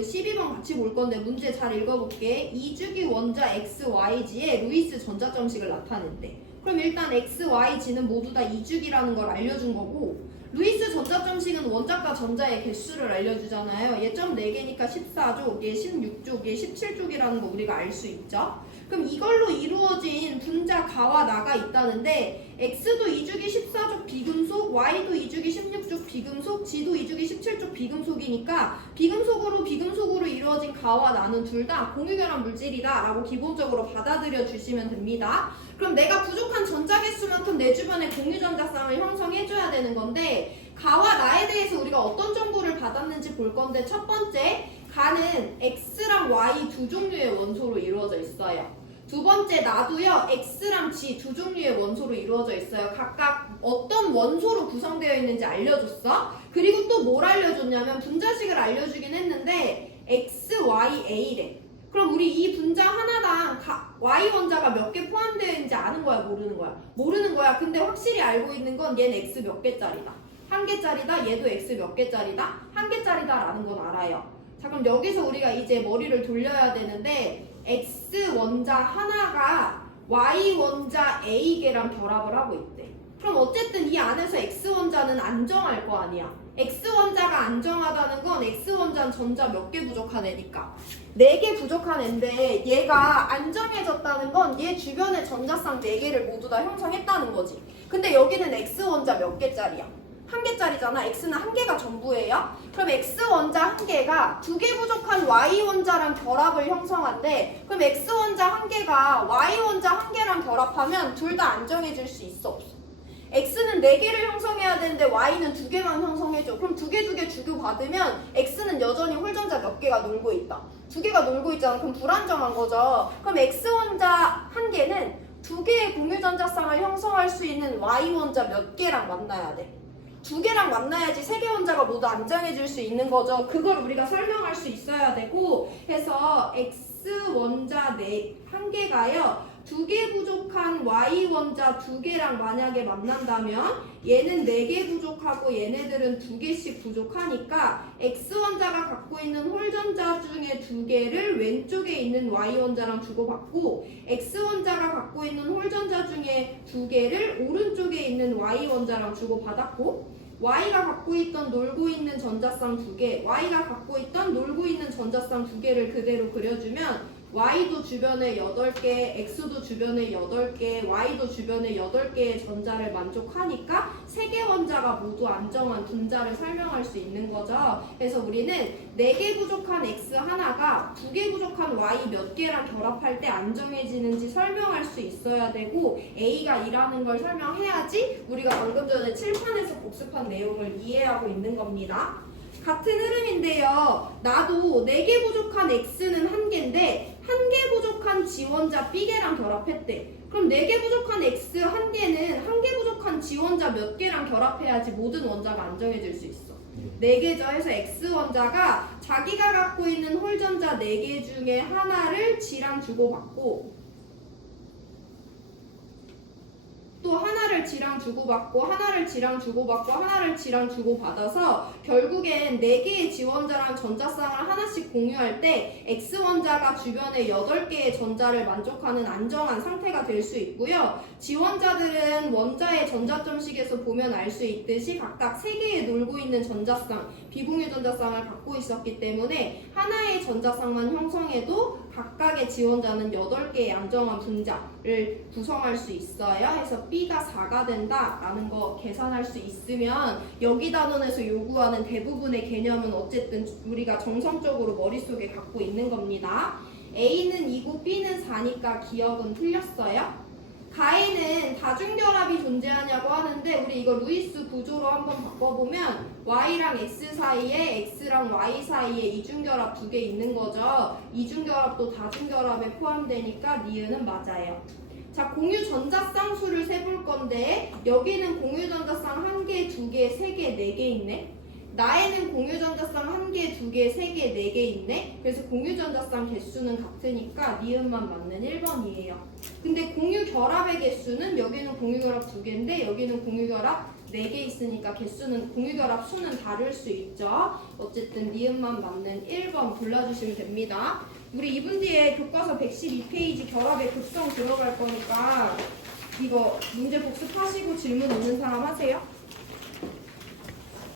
12번 같이 볼 건데 문제 잘 읽어볼게. 이주기 원자 XY지에 루이스 전자점식을 나타낸대. 그럼 일단 XY지는 모두 다 이주기라는 걸 알려준 거고 루이스 전자점식은 원자과 전자의 개수를 알려주잖아요. 얘 점 4개니까 14족, 얘 16족, 얘 17족이라는 거 우리가 알 수 있죠. 그럼 이걸로 가와 나가 있다는데 X도 2주기 14족 비금속, Y도 2주기 16족 비금속, G도 2주기 17족 비금속이니까 비금속으로 비금속으로 이루어진 가와 나는 둘 다 공유결합 물질이다 라고 기본적으로 받아들여 주시면 됩니다. 그럼 내가 부족한 전자 개수만큼 내 주변에 공유전자 쌍을 형성해줘야 되는 건데 가와 나에 대해서 우리가 어떤 정보를 받았는지 볼 건데 첫 번째 가는 X랑 Y 두 종류의 원소로 이루어져 있어요. 두 번째 나도요 X랑 G 두 종류의 원소로 이루어져 있어요. 각각 어떤 원소로 구성되어 있는지 알려줬어. 그리고 또 뭘 알려줬냐면 분자식을 알려주긴 했는데 X, Y, A래. 그럼 우리 이 분자 하나당 가- Y 원자가 몇 개 포함되어 있는지 아는 거야, 모르는 거야? 모르는 거야. 근데 확실히 알고 있는 건 얘는 X 몇 개짜리다. 한 개짜리다. 얘도 X 몇 개짜리다. 한 개짜리다라는 건 알아요. 자, 그럼 여기서 우리가 이제 머리를 돌려야 되는데 X 원자 하나가 Y 원자 A 개랑 결합을 하고 있대. 그럼 어쨌든 이 안에서 X 원자는 안정할 거 아니야. X 원자가 안정하다는 건 X 원자는 전자 몇 개 부족한 애니까. 4개 부족한 애인데 얘가 안정해졌다는 건 얘 주변에 전자쌍 4개를 모두 다 형성했다는 거지. 근데 여기는 X 원자 몇 개짜리야? 한 개짜리잖아. X는 한 개가 전부예요. 그럼 X 원자 한 개가 두 개 부족한 Y 원자랑 결합을 형성한대. 그럼 X 원자 한 개가 Y 원자 한 개랑 결합하면 둘 다 안 정해질 수 있어? X는 4개를 형성해야 되는데 Y는 두 개만 형성해줘. 그럼 두개두개 주고받으면 X는 여전히 홀전자 몇 개가 놀고 있다. 두 개가 놀고 있잖아. 그럼 불안정한 거죠. 그럼 X 원자 한 개는 두 개의 공유전자쌍을 형성할 수 있는 Y 원자 몇 개랑 만나야 돼. 두 개랑 만나야지 세개 원자가 모두 안정해질 수 있는 거죠. 그걸 우리가 설명할 수 있어야 되고 해서 X 원자 네 한 개가요. 두 개 부족한 Y 원자 두 개랑 만약에 만난다면 얘는 네 개 부족하고 얘네들은 두 개씩 부족하니까 X 원자가 갖고 있는 홀전자 중에 두 개를 왼쪽에 있는 Y 원자랑 주고받고 X 원자가 갖고 있는 홀전자 중에 두 개를 오른쪽에 있는 Y 원자랑 주고받았고 Y가 갖고 있던 놀고 있는 전자쌍 두 개, Y가 갖고 있던 놀고 있는 전자쌍 두 개를 그대로 그려주면 Y도 주변에 8개, X도 주변에 8개, Y도 주변에 8개의 전자를 만족하니까 세개 원자가 모두 안정한 분자를 설명할 수 있는 거죠. 그래서 우리는 4개 부족한 X 하나가 2개 부족한 Y 몇 개랑 결합할 때 안정해지는지 설명할 수 있어야 되고 A가 이라는 걸 설명해야지 우리가 방금 전에 칠판에서 복습한 내용을 이해하고 있는 겁니다. 같은 흐름인데요. 나도 4개 부족한 X는 한 개인데 한개 부족한 지원자 B개랑 결합했대. 그럼 4개 부족한 X 한 개는 한개 부족한 지원자 몇 개랑 결합해야지 모든 원자가 안정해질 수 있어. 4개죠. 해서 X 원자가 자기가 갖고 있는 홀전자 4개 중에 하나를 G랑 주고받고 G랑 주고받고 하나를 G랑 주고받고 하나를 G랑 주고받아서 결국엔 4개의 지원자랑 전자쌍을 하나씩 공유할 때 X 원자가 주변에 8개의 전자를 만족하는 안정한 상태가 될 수 있고요. 지원자들은 원자의 전자점식에서 보면 알 수 있듯이 각각 3개의 놀고 있는 전자쌍, 비공유 전자쌍을 갖고 있었기 때문에 하나의 전자쌍만 형성해도 각각의 지원자는 8개의 안정한 분자를 구성할 수 있어요. 그래서 B가 4가 된다라는 거 계산할 수 있으면 여기 단원에서 요구하는 대부분의 개념은 어쨌든 우리가 정성적으로 머릿속에 갖고 있는 겁니다. A는 2고 B는 4니까 기억은 틀렸어요. 가에는 다중결합이 존재하냐고 하는데 우리 이거 루이스 구조로 한번 바꿔보면 Y랑 X 사이에 X랑 Y 사이에 이중결합 두 개 있는 거죠. 이중결합도 다중결합에 포함되니까 니은은 맞아요. 자, 공유 전자쌍 수를 세볼 건데 여기는 공유 전자쌍 한 개, 두 개, 세 개, 네 개 있네. 나에는 공유 전자쌍 한 개, 두 개, 세 개, 네 개 있네. 그래서 공유 전자쌍 개수는 같으니까 니은만 맞는 1번이에요. 근데 공유 결합의 개수는 여기는 공유 결합 두 개인데 여기는 공유 결합 4개 있으니까 개수는 공유결합 수는 다를 수 있죠. 어쨌든 니은만 맞는 1번 골라주시면 됩니다. 우리 2분 뒤에 교과서 112페이지 결합의 급성 들어갈 거니까 이거 문제 복습하시고 질문 있는 사람 하세요.